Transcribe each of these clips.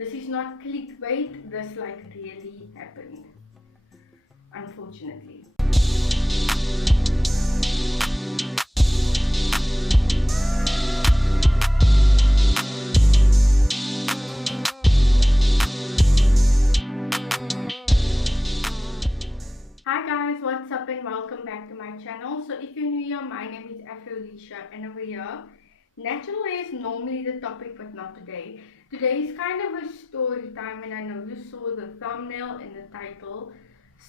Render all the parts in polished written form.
This is not clickbait, this like really happened, unfortunately. Hi guys, what's up and welcome back to my channel. So if you're new here, my name is Afrolecia and over here, natural hair is normally the topic but not today. Today is kind of a story time and I know you saw the thumbnail and the title.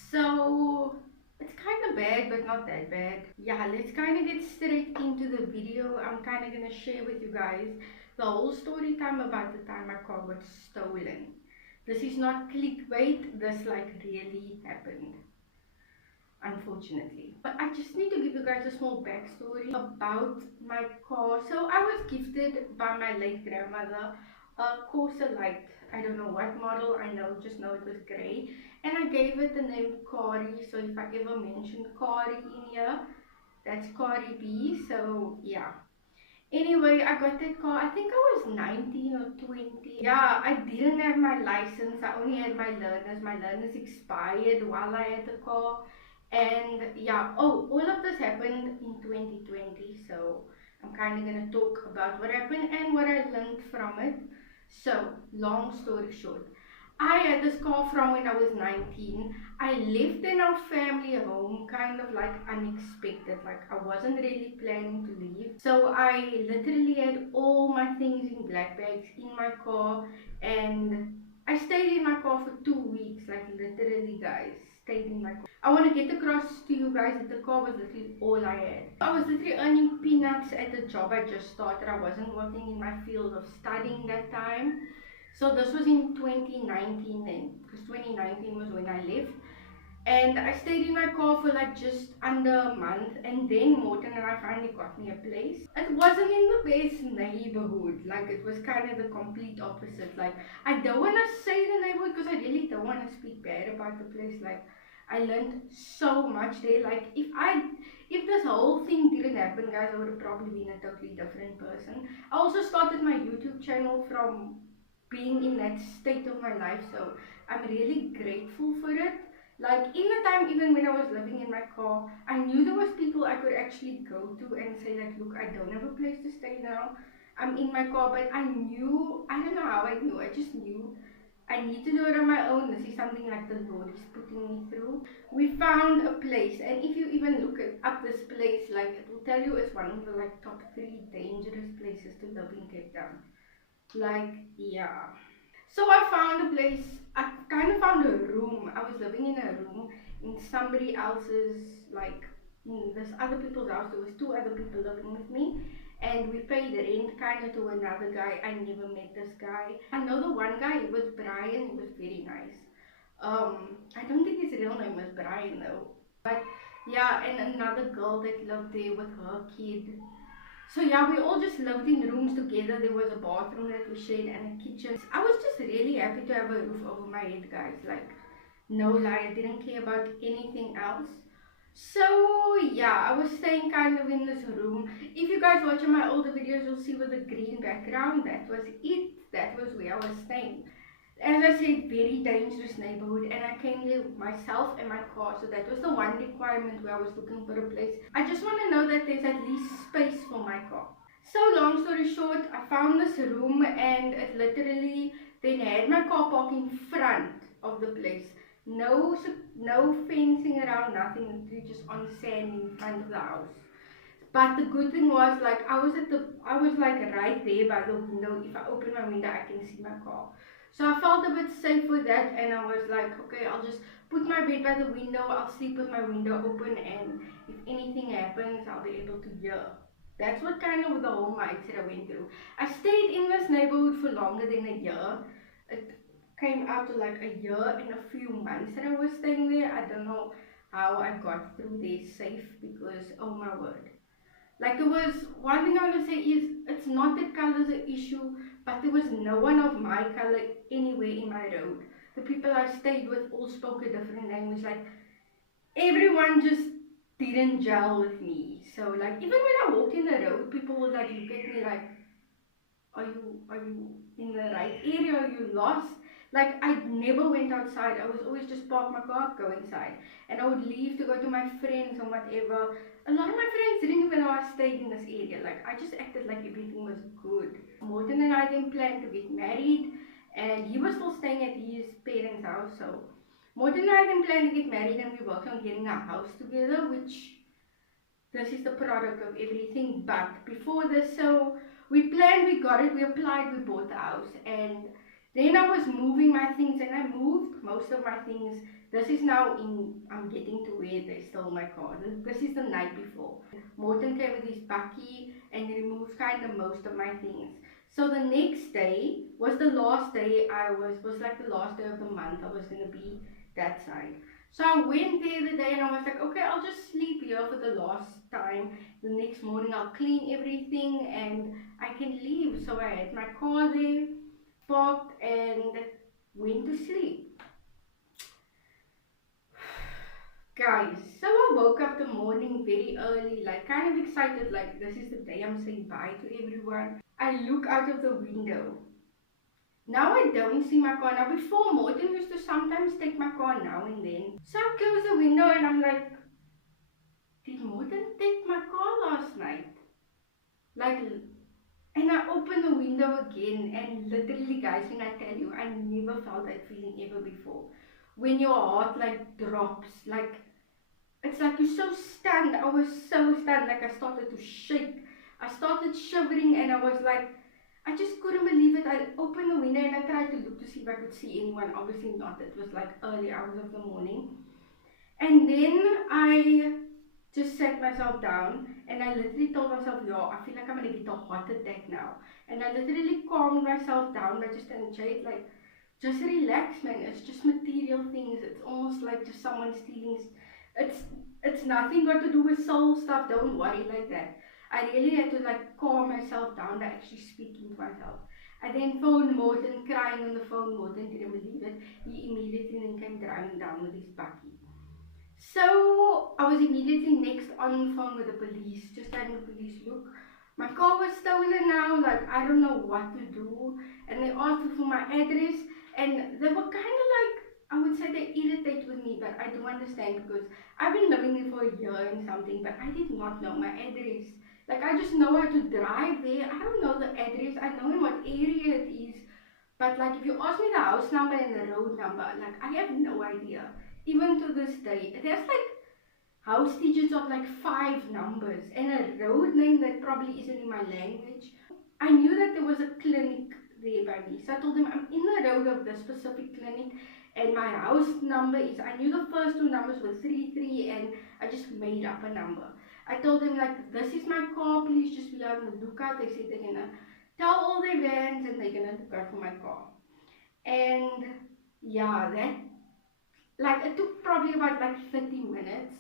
So it's kind of bad but not that bad. Yeah, let's kind of get straight into the video. I'm kind of going to share with you guys the whole story time about the time my car got stolen. This is not clickbait, this like really happened, unfortunately. But I just need to give you guys a small backstory about my car. So I was gifted by my late grandmother a Corsa Light. I don't know what model, just know it was grey. And I gave it the name Kari. So if I ever mention Kari in here, that's Kari B. So yeah. Anyway, I got that car, I think I was 19 or 20. Yeah, I didn't have my license. I only had my learners. My learners expired while I had the car. And yeah, oh, all of this happened in 2020. So I'm kind of going to talk about what happened and what I learned from it. So, long story short, I had this car from when I was 19. I lived in our family home kind of like unexpected. Like I wasn't really planning to leave. So I literally had all my things in black bags in my car and I stayed in my car for 2 weeks. Like literally guys, stayed in my car. I want to get across to you guys that the car was literally all I had. I was literally earning peanuts at the job I just started. I wasn't working in my field of studying that time. So this was in 2019 then, because 2019 was when I left. And I stayed in my car for like just under a month, and then Morton and I finally got me a place. It wasn't in the best neighborhood, like it was kind of the complete opposite. Like I don't want to say the neighborhood because I really don't want to speak bad about the place. Like I learned so much there. Like if this whole thing didn't happen, guys, I would have probably been a totally different person. I also started my YouTube channel from being in that state of my life, so I'm really grateful for it. Like in the time even when I was living in my car, I knew there was people I could actually go to and say like, look, I don't have a place to stay now, I'm in my car. But I knew, I don't know how I knew, I just knew I need to do it on my own. This is something like the Lord is putting me through. We found a place, and if you even look up this place, like it will tell you it's one of the like top 3 dangerous places to live in Cape Town. Like, yeah. So I found a place, I kind of found a room. I was living in a room in somebody else's, like, in this other people's house. There was 2 other people living with me. And we paid rent kind of to another guy. I never met this guy. I know the one guy, he was Brian. He was very nice. I don't think his real name was Brian though. But yeah, and another girl that lived there with her kid. So yeah, we all just lived in rooms together. There was a bathroom that we shared and a kitchen. I was just really happy to have a roof over my head, guys. Like, no lie, I didn't care about anything else. So yeah, I was staying kind of in this room. If you guys watch my older videos, you'll see with the green background. That was it. That was where I was staying. As I said, very dangerous neighborhood, and I came there with myself and my car. So that was the one requirement where I was looking for a place. I just want to know that there's at least space for my car. So long story short, I found this room and it literally then had my car parked in front of the place. No fencing around, nothing. Literally just on sand in front of the house. But the good thing was, like, I was like right there by the window. If I open my window, I can see my car. So I felt a bit safe with that, and I was like, okay, I'll just put my bed by the window. I'll sleep with my window open, and if anything happens, I'll be able to hear. That's what kind of the whole mindset I went through. I stayed in this neighborhood for longer than a year. It came out to like a year and a few months that I was staying there. I don't know how I got through there safe because, oh my word. Like it was, one thing I want to say is, it's not that color's an issue, but there was no one of my color anywhere in my road. The people I stayed with all spoke a different language. Like everyone just didn't gel with me. So like even when I walked in the road, people would like look at me like, are you in the right area or you lost. Like I never went outside. I was always just park my car, go inside. And I would leave to go to my friends or whatever. A lot of my friends didn't even know I stayed in this area. Like I just acted like everything was good. Morton and I then planned to get married, and he was still staying at his parents' house. So Morton and I then planned to get married, and we worked on getting our house together, which this is the product of everything. But before this, so we planned, we got it, we applied, we bought the house, and then I was moving my things, and I moved most of my things. This is now in, I'm getting to where they stole my car. This is the night before. Morton came with his bucky and removed kind of most of my things. So the next day was the last day was like the last day of the month. I was going to be that side. So I went there the day and I was like, okay, I'll just sleep here for the last time. The next morning I'll clean everything and I can leave. So I had my car there, parked, and went to sleep. Guys, so I woke up the morning very early, like kind of excited, like this is the day I'm saying bye to everyone. I look out of the window. Now I don't see my car. Now before, Morton used to sometimes take my car now and then. So I close the window and I'm like, did Morton take my car last night? Like, and I open the window again, and literally guys, when I tell you, I never felt that feeling ever before. When your heart like drops, like, it's like you're so stunned. I was so stunned, like I started to shake. I started shivering and I was like, I just couldn't believe it. I opened the window and I tried to look to see if I could see anyone. Obviously not. It was like early hours of the morning. And then I just sat myself down and I literally told myself, yo, I feel like I'm going to get a heart attack now. And I literally calmed myself down by just telling Jade, like, just relax, man. It's just material things. It's almost like just someone stealing. It's nothing got to do with soul stuff. Don't worry like that. I really had to like calm myself down by actually speaking to myself. I then phoned Morton, crying on the phone. Morton didn't believe it. He immediately then came driving down with his bucky. So I was immediately next on the phone with the police, just telling the police, look, my car was stolen now, like I don't know what to do. And they asked me for my address, and they were kind of like, I would say they irritate with me, but I do understand because I've been living there for a year and something, but I did not know my address. Like I just know how to drive there. I don't know the address. I know in what area it is. But like if you ask me the house number and the road number, like I have no idea. Even to this day. There's like house digits of like 5 numbers and a road name that probably isn't in my language. I knew that there was a clinic there by me. So I told them I'm in the road of this specific clinic and my house number is, I knew the first 2 numbers were 33 and I just made up a number. I told them like, this is my car, please just be on the lookout. They said they're gonna tell all their vans and they're gonna look out for my car. And yeah, that, like it took probably about like 30 minutes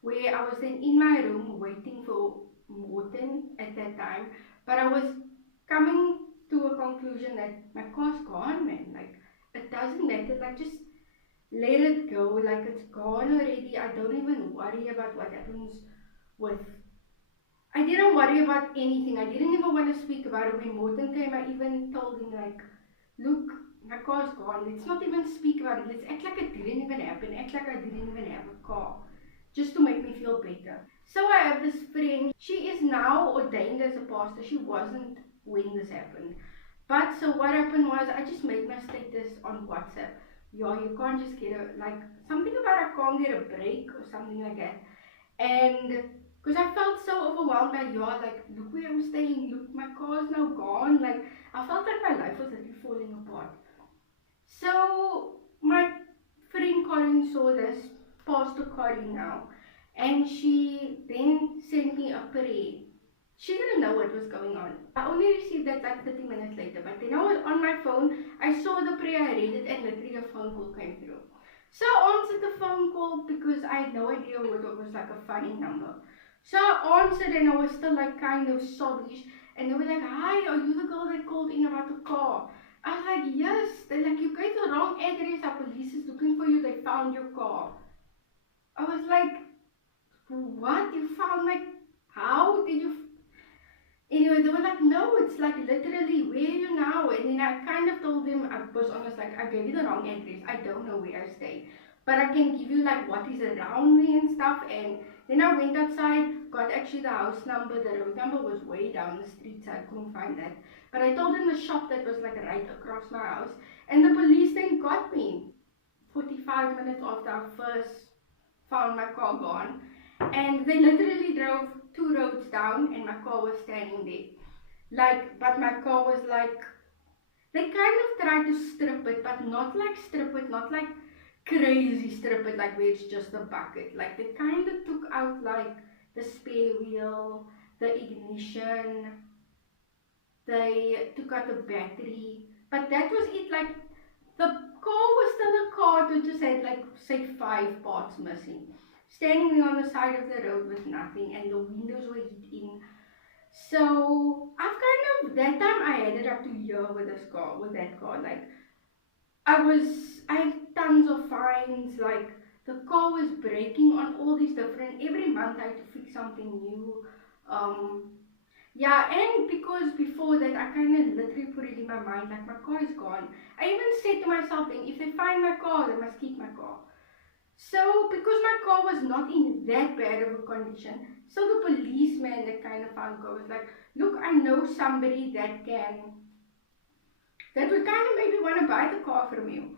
where I was then in my room waiting for Morton at that time. But I was coming to a conclusion that my car's gone, man. Like it doesn't matter, like just let it go, like it's gone already. I don't even worry about what happens with, I didn't worry about anything. I didn't even want to speak about it. When Morton came, I even told him like, look, my car's gone. Let's not even speak about it. Let's act like it didn't even happen. Act like I didn't even have a car. Just to make me feel better. So I have this friend. She is now ordained as a pastor. She wasn't when this happened. But so what happened was I just made my status on WhatsApp. Yeah, you can't just get a, like, something about I can't get a break or something like that. And because I felt so overwhelmed by y'all, like, look where I'm staying, look, my car's now gone. Like, I felt like my life was really falling apart. So, my friend Corinne saw this, Pastor Corinne now, and she then sent me a prayer. She didn't know what was going on. I only received that like 30 minutes later, but then I was on my phone, I saw the prayer, I read it, and literally a phone call came through. So I answered the phone call because I had no idea what it was, like a funny number. So I answered and I was still like kind of sobbish, and they were like, hi, are you the girl that called in about the car? I was like, yes. They're like, you gave the wrong address, our police is looking for you, they found your car. I was like, what? You found my, how did you? Anyway, they were like, no, it's like literally, where are you now? And then I kind of told them, I was honest, like, I gave you the wrong address. I don't know where I stay. But I can give you like what is around me and stuff. And then I went outside, got actually the house number. The road number was way down the street, so I couldn't find that. But I told them the shop that was like right across my house. And the police then got me 45 minutes after I first found my car gone. And they literally drove 2 roads down and my car was standing there. Like, but my car was like, they kind of tried to strip it, but not like strip it, not like crazy strip it, like where it's just a bucket. Like, they kind of took out like the spare wheel, the ignition, they took out the battery, but that was it. Like, the car was still a car, it just had like, say, 5 parts missing. Standing there on the side of the road with nothing, and the windows were hit in. So I've kind of, that time I added up to a year with this car, with that car. Like, I had tons of fines. Like, the car was breaking on all these different, every month I had to fix something new. Yeah, and because before that I kind of literally put it in my mind, like, my car is gone. I even said to myself, then if they find my car, they must keep my car. So, because my car was not in that bad of a condition, so the policeman that kind of found car was like, look, I know somebody that would kind of maybe want to buy the car from you.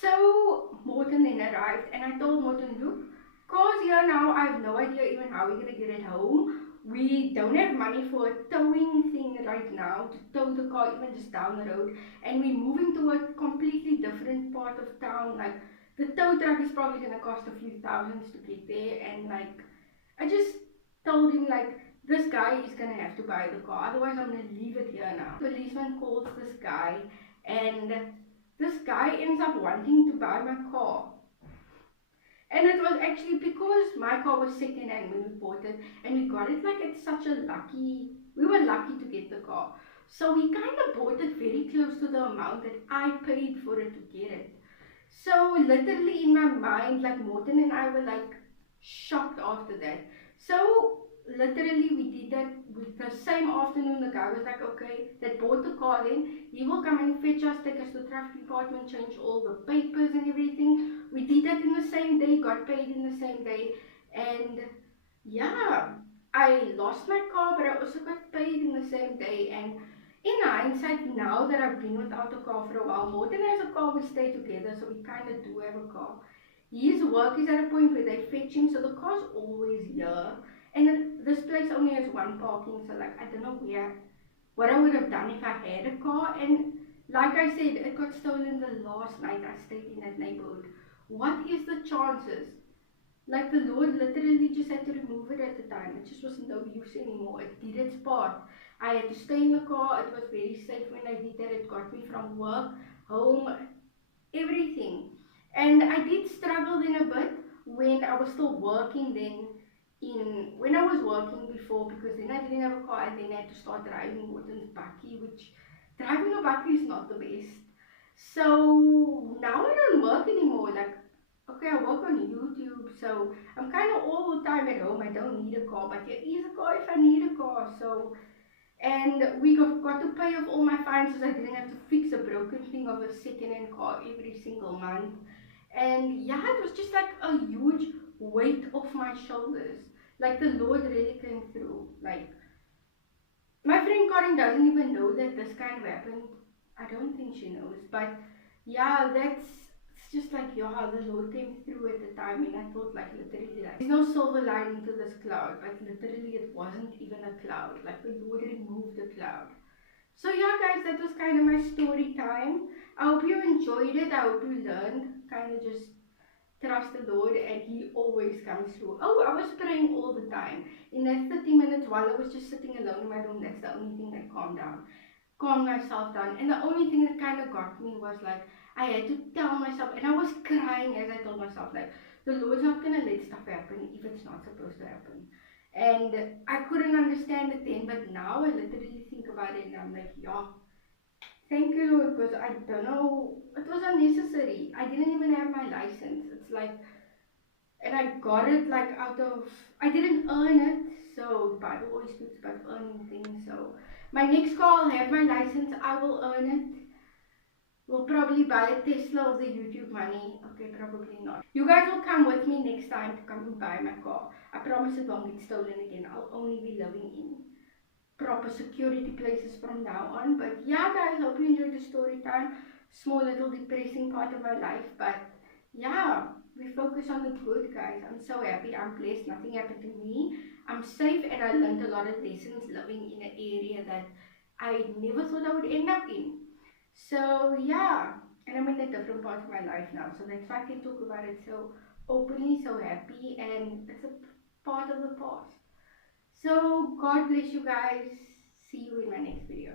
So, Morton then arrived, and I told Morton, look, car's here now, I have no idea even how we're going to get it home. We don't have money for a towing thing right now, to tow the car even just down the road, and we're moving to a completely different part of town. Like, the tow truck is probably going to cost a few thousands to get there, and like, I just told him, like, this guy is going to have to buy the car, otherwise I'm going to leave it here now. Policeman calls this guy, and this guy ends up wanting to buy my car. And it was actually because my car was second hand when we bought it, and we got it like at such a lucky, we were lucky to get the car. So we kind of bought it very close to the amount that I paid for it to get it. So literally in my mind, like, Morton and I were like shocked after that. So literally we did that with the same afternoon. The guy was like, okay, that bought the car, then he will come and fetch us, take us to the traffic department, change all the papers and everything. We did that in the same day, got paid in the same day, and yeah, I lost my car, but I also got paid in the same day. And in hindsight, now that I've been without a car for a while, Morton has a car, we stay together, so we kind of do have a car. His work is at a point where they fetch him, so the car's always here. And this place only has one parking, so like, I don't know what I would have done if I had a car. And like I said, it got stolen the last night I stayed in that neighborhood. What is the chances? Like, the Lord literally just had to remove it at the time. It just was no use anymore. It did its part. I had to stay in the car. It was very safe when I did that. It got me from work, home, everything. And I did struggle then a bit when I was still working then, when I was working before, because then I didn't have a car, and then I had to start driving Morton's bakkie, which driving a bakkie is not the best. So now I don't work anymore. Like, okay, I work on YouTube, so I'm kind of all the time at home. I don't need a car, but there is a car if I need a car. So, and we got to pay off all my fines, so I didn't have to fix a broken thing of a second-hand car every single month. And yeah, it was just like a huge weight off my shoulders. Like, the Lord really came through. Like, my friend Karin doesn't even know that this kind of happened. I don't think she knows, but yeah, it's just like, yeah, the Lord came through at the time, and I thought, like, literally, like, there's no silver lining to this cloud, but literally it wasn't even a cloud. Like, the Lord removed the cloud. So yeah, guys, that was kind of my story time. I hope you enjoyed it. I hope you learned. Kind of just trust the Lord, and He always comes through. Oh, I was praying all the time. In that 30 minutes while I was just sitting alone in my room, that's the only thing that calmed myself down. And the only thing that kind of got me was like, I had to tell myself, and I was crying as I told myself, like, the Lord's not going to let stuff happen if it's not supposed to happen. And I couldn't understand it then, but now I literally think about it, and I'm like, yeah, thank you, Lord, because I don't know, it was unnecessary. I didn't even have my license. It's like, and I got it like I didn't earn it, So the Bible always speaks about earning things. So my next car, I'll have my license, I will earn it. We'll probably buy a Tesla with the YouTube money. Okay, probably not. You guys will come with me next time to come and buy my car. I promise it won't get stolen again. I'll only be living in proper security places from now on. But yeah, guys, hope you enjoyed the story time. Small little depressing part of my life, but yeah, we focus on the good, guys. I'm so happy. I'm blessed. Nothing happened to me. I'm safe, and I learned a lot of lessons living in an area that I never thought I would end up in. So yeah, and I'm in a different part of my life now, so that's why I can talk about it so openly, so happy, and it's a part of the past. So God bless you guys. See you in my next video.